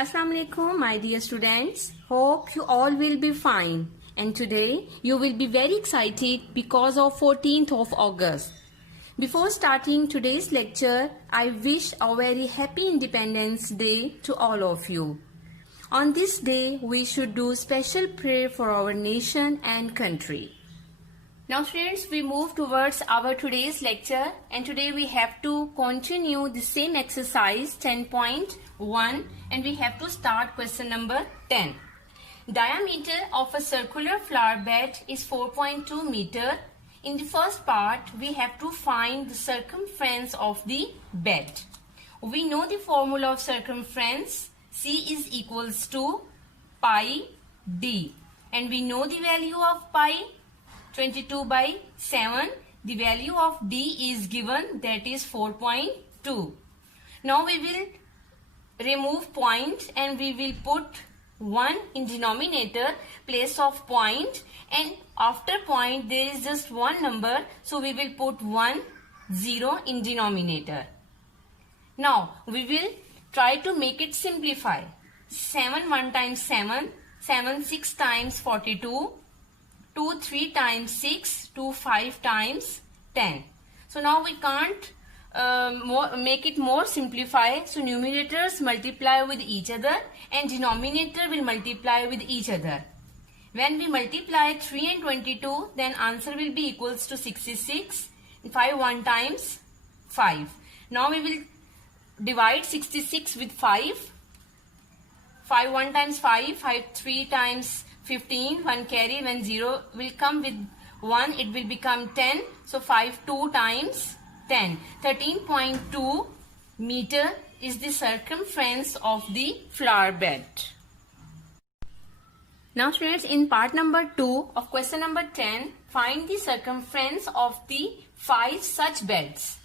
Assalamu alaikum, my dear students. Hope you all will be fine. And today you will be very excited because of 14th of August. Before starting today's lecture, I wish a very happy Independence Day to all of you. On this day, we should do special prayer for our nation and country. Now students, we move towards our today's lecture, and today we have to continue the same exercise 10.1 and we have to start question number 10. Diameter of a circular flower bed is 4.2 meter. In the first part, we have to find the circumference of the bed. We know the formula of circumference. C is equals to pi d, and we know the value of pi 22 by 7. The value of d is given, that is 4.2. Now we will remove point and we will put 1 in denominator place of point, and after point there is just one number, so we will put 0 in denominator. Now we will try to make it simplify. 7 1 times 7, 7 6 times 42, 2 3 times 6, 2 5 times 10. So now we can't make it more simplify. So numerators multiply with each other and denominator will multiply with each other. When we multiply 3 and 22, then answer will be equals to 66. 5 1 times 5. Now we will divide 66 with 5. 5 1 times 5, 5 3 times 15, 1 carry, when 0 will come with 1, it will become 10. So 5 2 times 10. 13.2 meter is the circumference of the flower bed. Now students, in part number 2 of question number 10, find the circumference of the 5 such beds.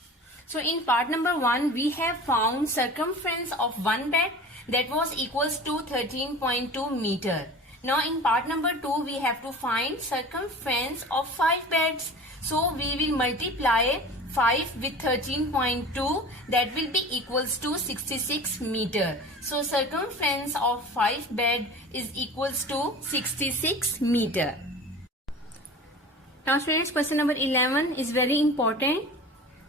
So in part number 1, we have found circumference of one bed, that was equals to 13.2 meter. Now in part number 2, we have to find circumference of 5 beds. So we will multiply 5 with 13.2, that will be equals to 66 meter. So circumference of 5 bed is equals to 66 meter. Now students, question number 11 is very important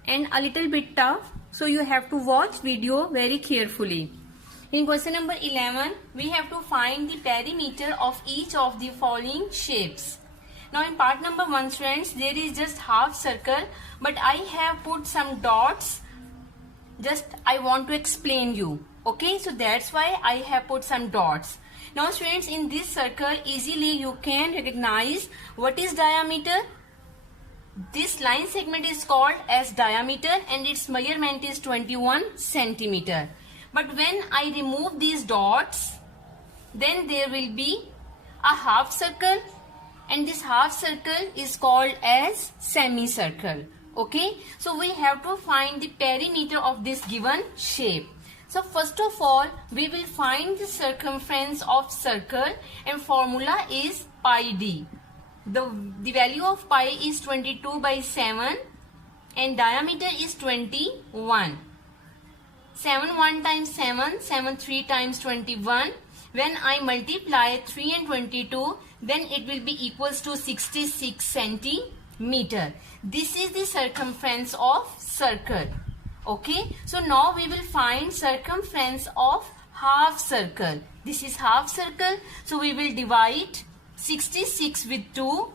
and a little bit tough, so you have to watch video very carefully. In question number 11, we have to find the perimeter of each of the following shapes. Now in part number 1 students, there is just half circle, but I have put some dots. Just I want to explain you. Okay, so that's why I have put some dots. Now students, in this circle easily you can recognize what is diameter. This line segment is called as diameter and its measurement is 21 centimeter. But when I remove these dots, then there will be a half circle, and this half circle is called as semicircle. Okay, so we have to find the perimeter of this given shape. So first of all, we will find the circumference of circle, and formula is pi d. The value of pi is 22 by 7 and diameter is 21. 7 1 times 7, 7 3 times 21. When I multiply 3 and 22, then it will be equals to 66 centimeter. This is the circumference of circle. Okay, so now we will find circumference of half circle. This is half circle, so we will divide 66 with 2,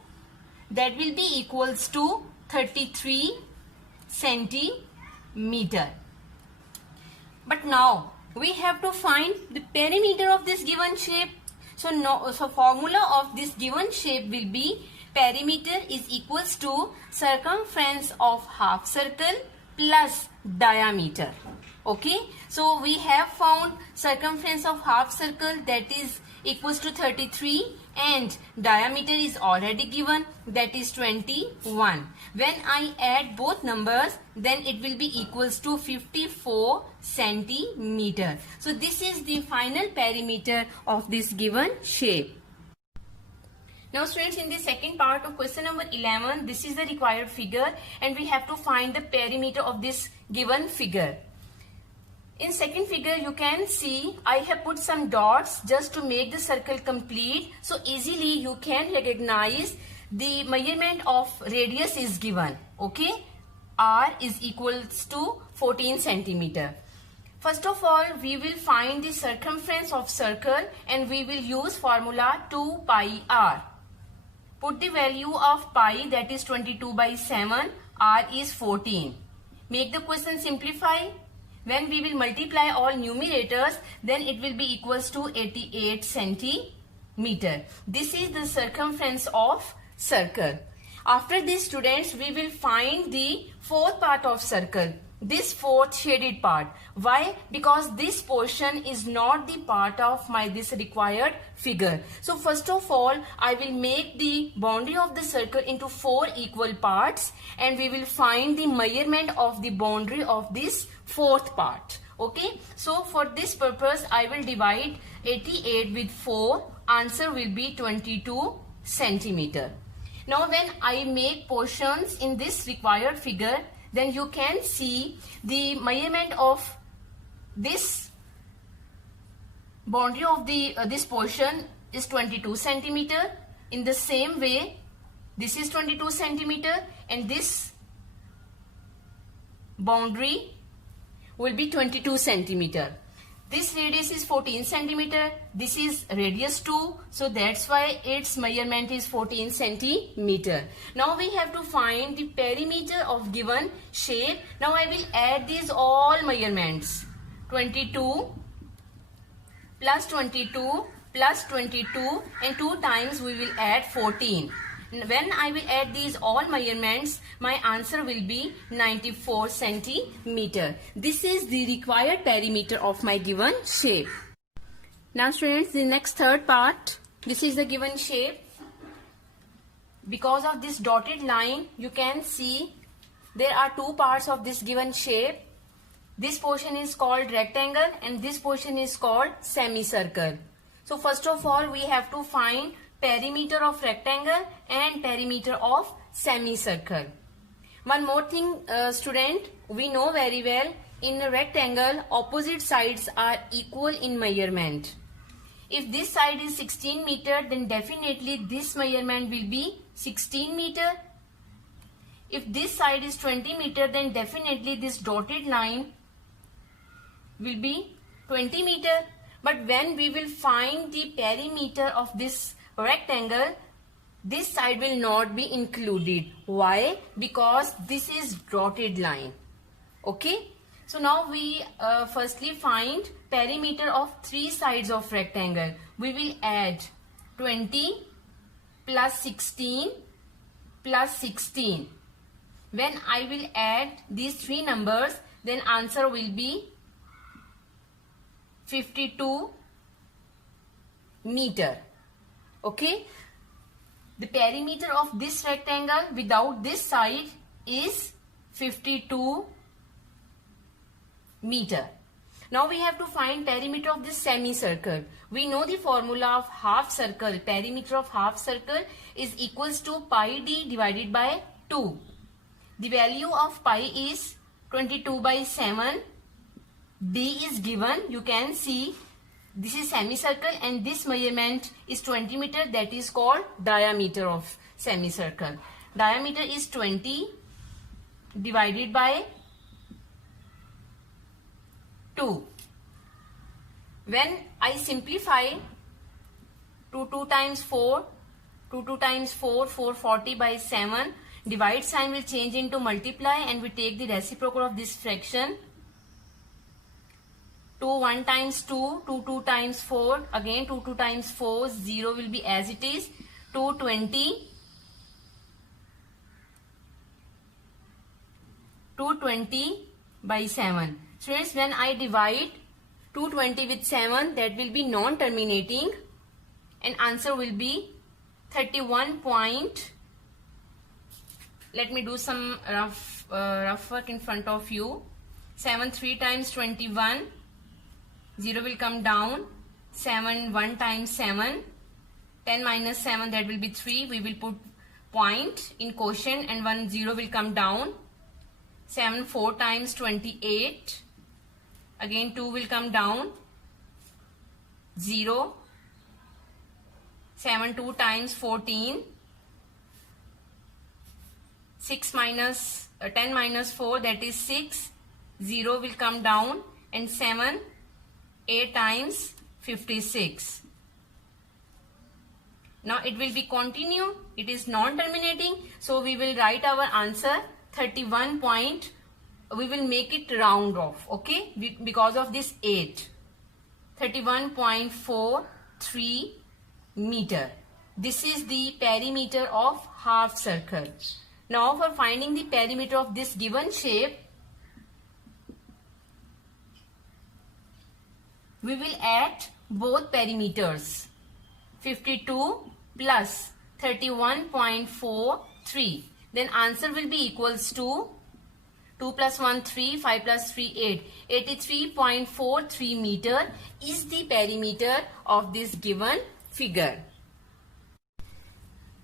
that will be equals to 33 centimeter. But now we have to find the perimeter of this given shape. So formula of this given shape will be perimeter is equals to circumference of half circle plus diameter. Okay, so we have found circumference of half circle, that is equals to 33, and diameter is already given, that is 21. When I add both numbers, then it will be equals to 54 centimeter. So this is the final perimeter of this given shape. Now students, in the second part of question number 11, this is the required figure and we have to find the perimeter of this given figure. In second figure, you can see I have put some dots just to make the circle complete. So easily you can recognize the measurement of radius is given. Okay, R is equals to 14 centimeter. First of all, we will find the circumference of circle and we will use formula 2 pi r. Put the value of pi, that is 22 by 7, r is 14. Make the question simplify. When we will multiply all numerators, then it will be equals to 88 centimeter. This is the circumference of circle. After this, students, we will find the fourth part of circle. This fourth shaded part. Why? Because this portion is not the part of this required figure. So first of all, I will make the boundary of the circle into 4 equal parts and we will find the measurement of the boundary of this fourth part. Okay. So for this purpose, I will divide 88 with 4. Answer will be 22 centimeter. Now when I make portions in this required figure, then you can see the measurement of this boundary of the this portion is 22 centimeter. In the same way, this is 22 centimeter and this boundary will be 22 centimeter. This radius is 14 centimeter. This is radius 2. So that's why its measurement is 14 centimeter. Now we have to find the perimeter of given shape. Now I will add these all measurements. 22 plus 22 plus 22 and 2 times we will add 14. When I will add these all measurements, my answer will be 94 centimeter. This is the required perimeter of my given shape. Now students, the next third part, this is the given shape. Because of this dotted line, you can see there are 2 parts of this given shape. This portion is called rectangle and this portion is called semicircle. So first of all, we have to find perimeter of rectangle and perimeter of semicircle. One more thing, student, we know very well, in a rectangle, opposite sides are equal in measurement. If this side is 16 meter, then definitely this measurement will be 16 meter. If this side is 20 meter, then definitely this dotted line will be 20 meter. But when we will find the perimeter of this rectangle, this side will not be included. Why? Because this is dotted line. Okay. So now we firstly find perimeter of 3 sides of rectangle. We will add 20 plus 16 plus 16. When I will add these 3 numbers, then answer will be 52 meter. Okay, the perimeter of this rectangle without this side is 52 meter. Now we have to find perimeter of this semicircle. We know the formula of half circle. Perimeter of half circle is equals to pi d divided by 2. The value of pi is 22 by 7. D is given. You can see this is semicircle and this measurement is 20 meter. That is called diameter of semicircle. Diameter is 20 divided by 2. When I simplify 2 times 4, 2 times 4, 440 by 7. Divide sign will change into multiply and we take the reciprocal of this fraction. 2 1 times 2, 2 times 4, again 2 times 4, 0 will be as it is, 220 by 7. Students, when I divide 220 with 7, that will be non-terminating and answer will be 31 point. Let me do some rough work in front of you. 7 3 times 21. 0 will come down. 7 1 times 7. 10 minus 7, that will be 3. We will put point in quotient and 1 0 will come down. 7 4 times 28. again 2 will come down, 0, 7 2 times 14, 6 minus 10 minus 4, that is 6, 0 will come down, and 7 8 times 56. Now it will be continue, it is non-terminating, so we will write our answer 31 point, we will make it round off, okay, because of this 8. 31.43 meter. This is the perimeter of half circle. Now for finding the perimeter of this given shape, we will add both perimeters. 52 plus 31.43. Then answer will be equals to 2 plus 1 3, 5 plus 3 8. 83.43 meter is the perimeter of this given figure.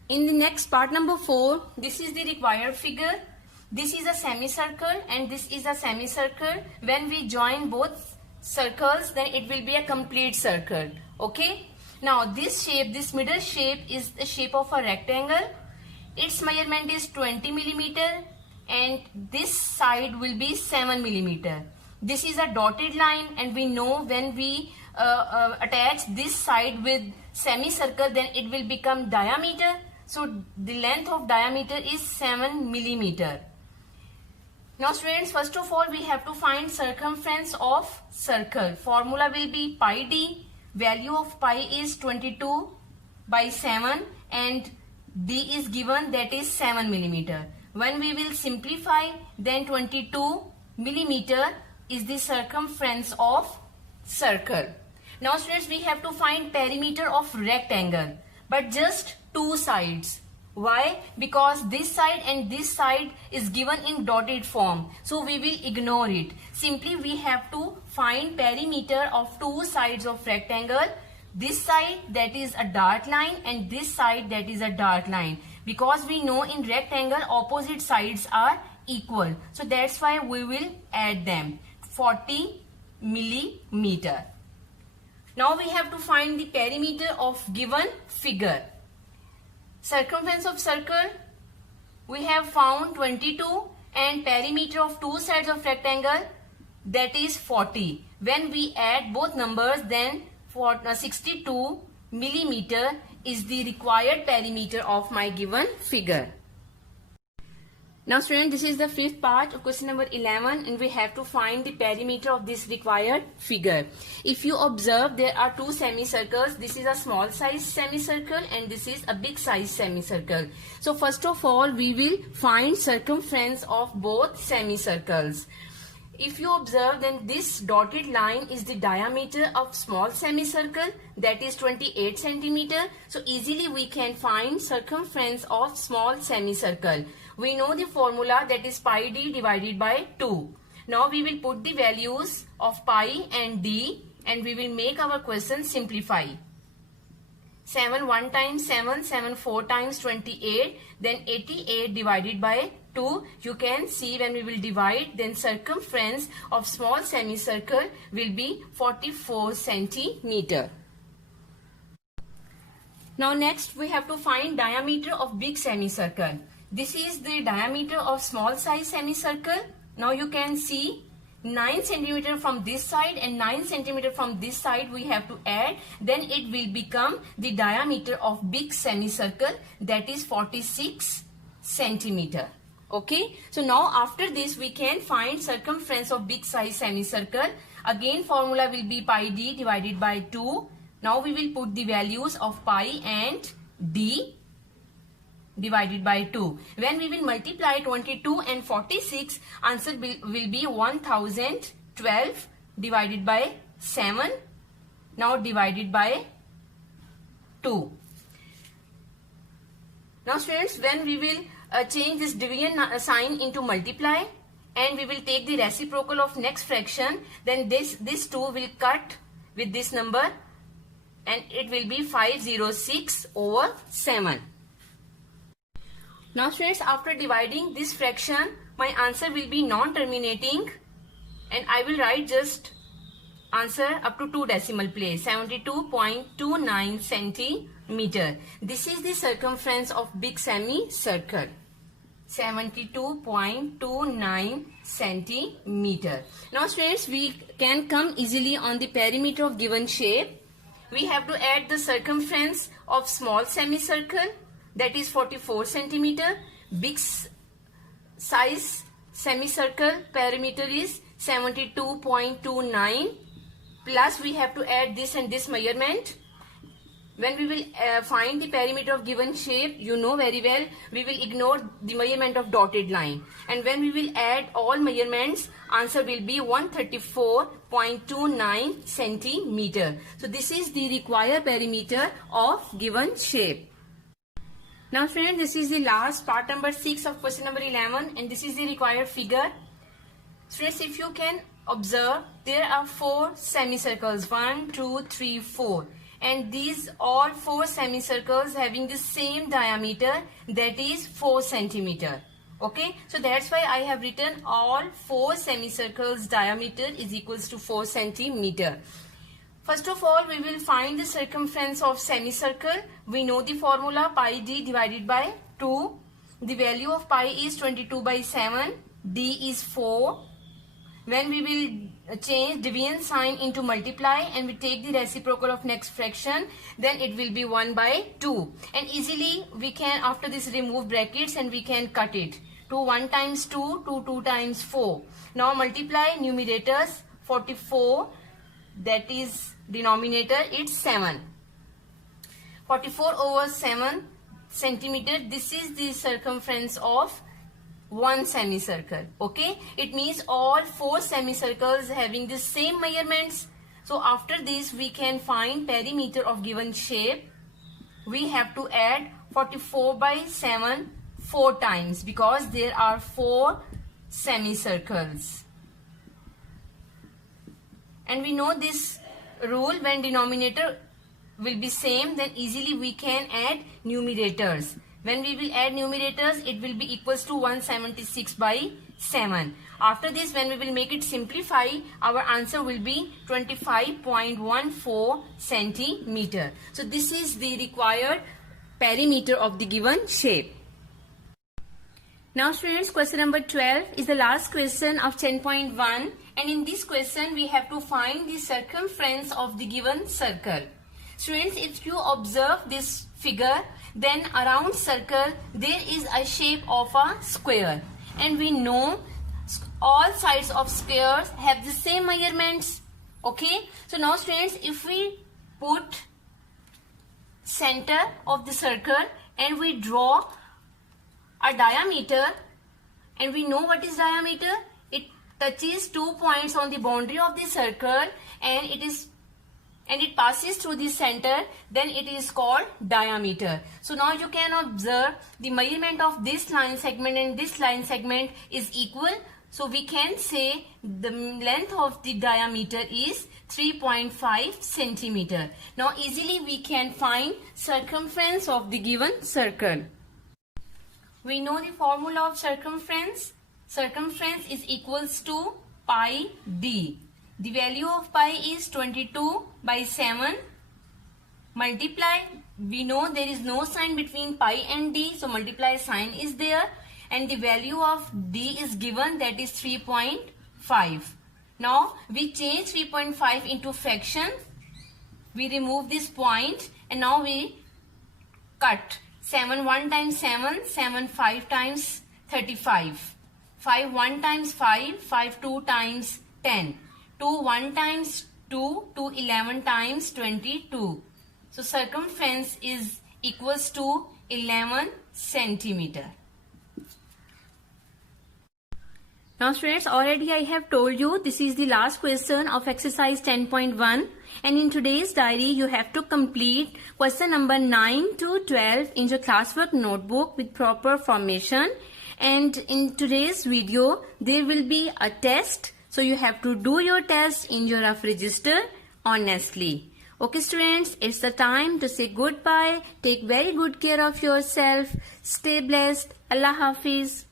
In the next part number 4, this is the required figure. This is a semicircle and this is a semicircle. When we join both circles, then it will be a complete circle. Okay. Now this shape, this middle shape is the shape of a rectangle. Its measurement is 20 millimeter and this side will be 7 millimeter. This is a dotted line, and we know when we attach this side with semicircle, then it will become diameter. So the length of diameter is 7 millimeter. Now students, first of all we have to find circumference of circle. Formula will be pi d. Value of pi is 22 by 7 and d is given, that is 7 millimeter. When we will simplify, then 22 millimeter is the circumference of circle. Now students, we have to find perimeter of rectangle, but just two sides. Why? Because this side and this side is given in dotted form, so we will ignore it. Simply we have to find perimeter of two sides of rectangle. This side, that is a dark line, and this side, that is a dark line. Because we know in rectangle opposite sides are equal, so that's why we will add them. 40 millimeter. Now we have to find the perimeter of given figure. Circumference of circle, we have found 22, and perimeter of two sides of rectangle, that is 40. When we add both numbers, then 62 millimeter is the required perimeter of my given figure. Now students, this is the fifth part of question number 11, and we have to find the perimeter of this required figure. If you observe, there are two semicircles. This is a small size semicircle and this is a big size semicircle. So first of all, we will find circumference of both semicircles. If you observe, then this dotted line is the diameter of small semicircle, that is 28 centimeter. So easily we can find circumference of small semicircle. We know the formula, that is pi d divided by 2. Now we will put the values of pi and d and we will make our question simplify. 7 1 times 7, 7 4 times 28, then 88 divided by 2. You can see when we will divide, then circumference of small semicircle will be 44 centimeter. Now next we have to find diameter of big semicircle. This is the diameter of small size semicircle. Now you can see 9 centimeter from this side and 9 centimeter from this side we have to add. Then it will become the diameter of big semicircle, that is 46 centimeter. Okay. So now after this we can find circumference of big size semicircle. Again formula will be pi d divided by 2. Now we will put the values of pi and d divided by 2. When we will multiply 22 and 46, answer will be 1012 divided by 7. Now divided by 2. Now students, when we will change this division sign into multiply and we will take the reciprocal of next fraction, then this 2 will cut with this number and it will be 506 over 7. Now students, after dividing this fraction, my answer will be non-terminating and I will write just Answer up to 2 decimal place, 72.29 centimeter. This is the circumference of big semicircle. 72.29 centimeter. Now students, we can come easily on the perimeter of given shape. We have to add the circumference of small semicircle, that is 44 centimeter. Big size semicircle perimeter is 72.29, plus we have to add this and this measurement. When we will find the perimeter of given shape, you know very well, we will ignore the measurement of dotted line. And when we will add all measurements, answer will be 134.29 centimeter. So this is the required perimeter of given shape. Now students, this is the last part number 6 of question number 11, and this is the required figure. Students, if you can observe, there are 4 semicircles, 1, 2, 3, 4. And these all 4 semicircles having the same diameter, that is 4 centimeter. Okay, so that's why I have written all 4 semicircles diameter is equals to 4 centimeter. First of all, we will find the circumference of semicircle. We know the formula, pi d divided by 2. The value of pi is 22 by 7. D is 4. When we will change division sign into multiply and we take the reciprocal of next fraction, then it will be 1 by 2. And easily we can after this remove brackets and we can cut it. 2 1 times 2, 2 2 times 4. Now multiply numerators, 44, that is denominator, it's 7. 44 over 7 centimeter, this is the circumference of one semicircle. Okay, it means all 4 semicircles having the same measurements. So after this we can find perimeter of given shape. We have to add 44 by 7 4 times because there are 4 semicircles. And we know this rule, when denominator will be same, then easily we can add numerators. When we will add numerators, it will be equals to 176 by 7. After this, when we will make it simplify, our answer will be 25.14 centimeter. So this is the required perimeter of the given shape. Now students, question number 12 is the last question of 10.1, and in this question we have to find the circumference of the given circle. Students, if you observe this figure, then around circle there is a shape of a square, and we know all sides of squares have the same measurements. Okay, so now students, if we put center of the circle and we draw a diameter, and we know what is diameter, it touches 2 points on the boundary of the circle and it passes through the center, then it is called diameter. So now you can observe the measurement of this line segment and this line segment is equal. So we can say the length of the diameter is 3.5 centimeter. Now easily we can find circumference of the given circle. We know the formula of circumference. Circumference is equals to pi d. The value of pi is 22 by 7. Multiply, we know there is no sign between pi and d, so multiply sign is there, and the value of d is given, that is 3.5. Now we change 3.5 into fraction. We remove this point and now we cut. 7 1 times 7, 7 5 times 35. 5 1 times 5, 5 2 times 10. 2 1 times 2, 2 11 times 22. So circumference is equals to 11 centimeter. Now students, already I have told you this is the last question of exercise 10.1, and in today's diary you have to complete question number 9 to 12 in your classwork notebook with proper formation, and in today's video there will be a test, so you have to do your test in your rough register honestly. Okay students, it's the time to say goodbye. Take very good care of yourself. Stay blessed. Allah Hafiz.